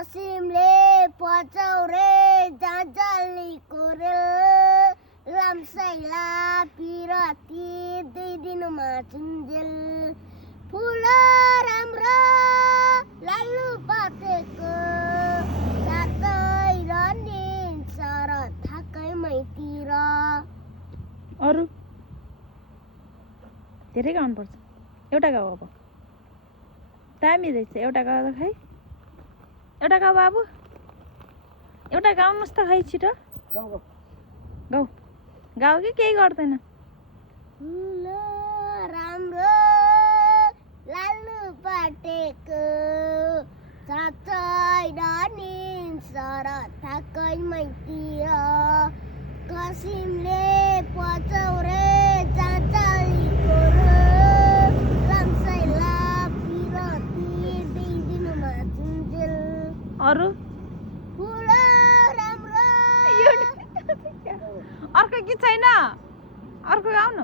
कसिमले पचौरे जाजलीको rail रामसाइला पिरती 2 दिनमा चुन्जेल फुल राम्रो लालु पातेको सातै रनिन्छ र थाकैमैतिर अरू धेरै गाउनुपर्छ एउटा गाउँ अब दामी रहेछ एउटा गाउँ त खै एउटा गाउँ बाबु एउटा गाउनुहोस् त खै छिटो गाउँ गाउँ कि केही गर्दैन फुल राम्रो लालु पाटेको साँच्चै रनिन्छ र थाकैमैतिर कसिमले पचौरे जाजलीको रेल रामसाइला पिरती 2 दिनमा चुन्जेल अरू फुल राम्रो अर्को के छैन अर्को गाउँ न